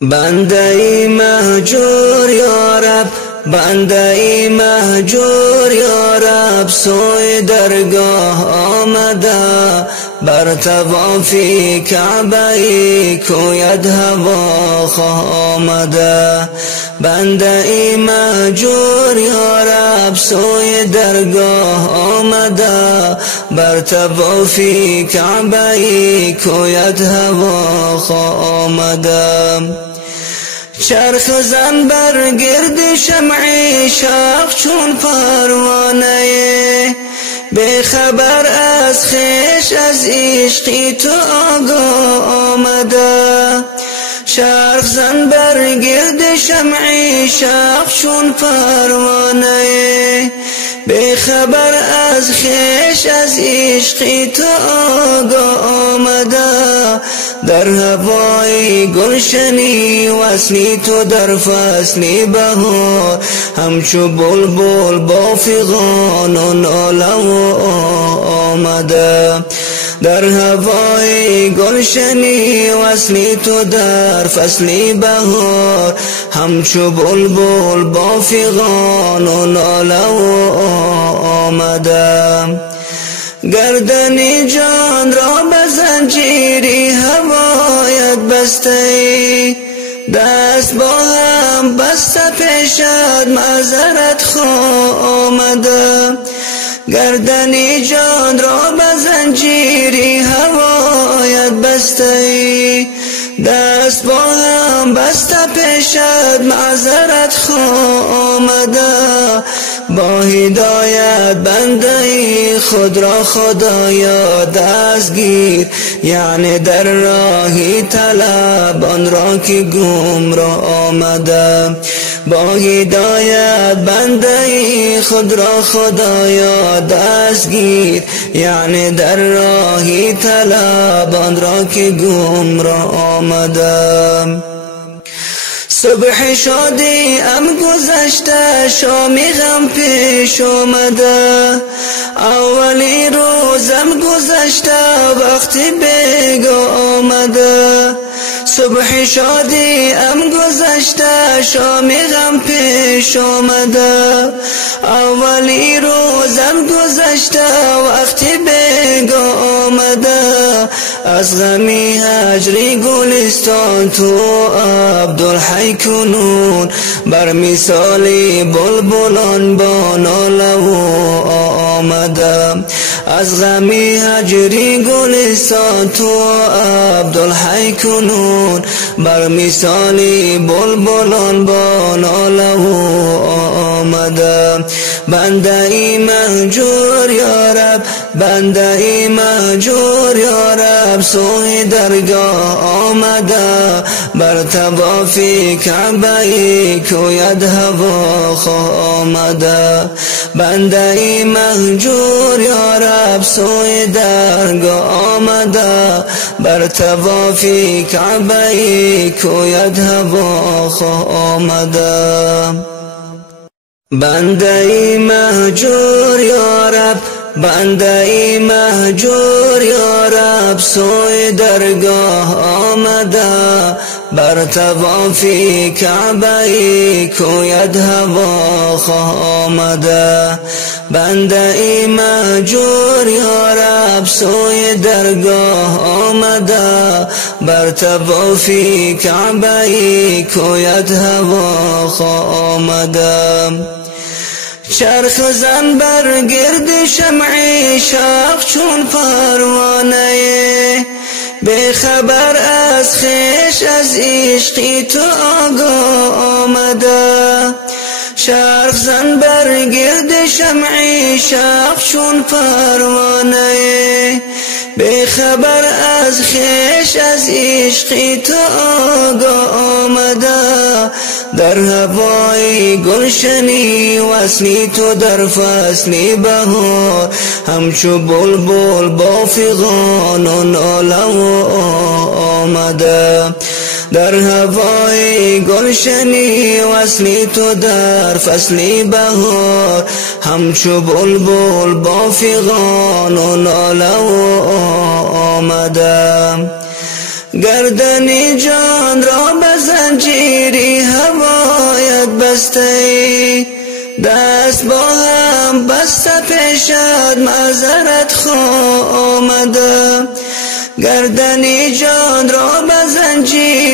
بنده مهجور یا رب، بنده مهجور یا رب، سوی درگاه آمده، بر طوافی کعبه کوید هوا آمده. بنده مهجور یا رب، سوی درگاه آمده، بر طوافی کعبه کوید هوا آمده. چرخ زن بر گرد شمع شاق چون پروانه، به خبر از خویش از عشقی تو آگاه آمده. چرخ زن بر گرد شمع شاق چون پروانه، به خبر از خویش از عشقی تو آگاه آمده. در هوای گلشنی وصلی تو در فصل بهار، همچو بلبل با فغان و ناله آمده. در هوای گلشنی وصلی تو در فصل بهار، همچو بلبل با فغان و ناله آمده. گردن جان را به زنجیری هوایت بسته، دست با هم بسته پیشت معذرت آمده. گردن جان را به زنجیری هوایت بسته، دست با هم بسته پیشت معذرت آمده. با هدایت بنده خود را خدایا دستگیر، یعنی در راهی طلب آن را که گمراه آمده. با هدایت بنده خود را خدایا دستگیر، یعنی در راهی طلب آن را که گمراه آمده. صبح شادی ام گذشته، شامی غم پیش آمده. اولی روزم گذشته، وقتی بیگاه آمده. صبح شادی ام گذشته، شامی غم پیش آمده. اولی روزم گذشته، وقتی بیگاه آمده. از غمی هجری گلستان تو عبدالحی کنون، بر مثالی بلبلان با ناله آمده. از غمی هجری گلستان تو عبدالحی کنون، بر مثالی بلبلان با ناله آمده. بنده مهجور یا رب، بنده مهجور یا رب، سوی درگاه آمده، بر طوافی کعبه کوید هوا آمده. بنده مهجور یا رب، سوی درگاه آمده، بر طوافی کعبه کوید هوا آمده. بنده مهجور یا رب، بنده مهجور یا رب، سوی درگاه آمده، بر طوافی کعبه کوید هوا آمده. بنده مهجور یا رب، سوی درگاه آمده، بر طوافی کعبه کوید هوا آمده. چرخ زن بر گرد شمع شاق چون پروانه، به خبر از خویش از عشقی تو آگاه آمده. چرخ زن بر گرد شمع شاق چون پروانه، به خبر از خویش از عشقی تو آگاه آمده. در هوای گلشنی وصلی تو در فصل بهار، همچو بلبل با فغان و ناله آمده. در هوای گلشنی وصلی تو در فصل بهار، همچو بلبل با فغان و ناله آمده. گردنی جان را به زنجیری هوایت بسته، دست با هم بسته پیشت معذرت خواهم آمده، گردنی جان را به زنجیر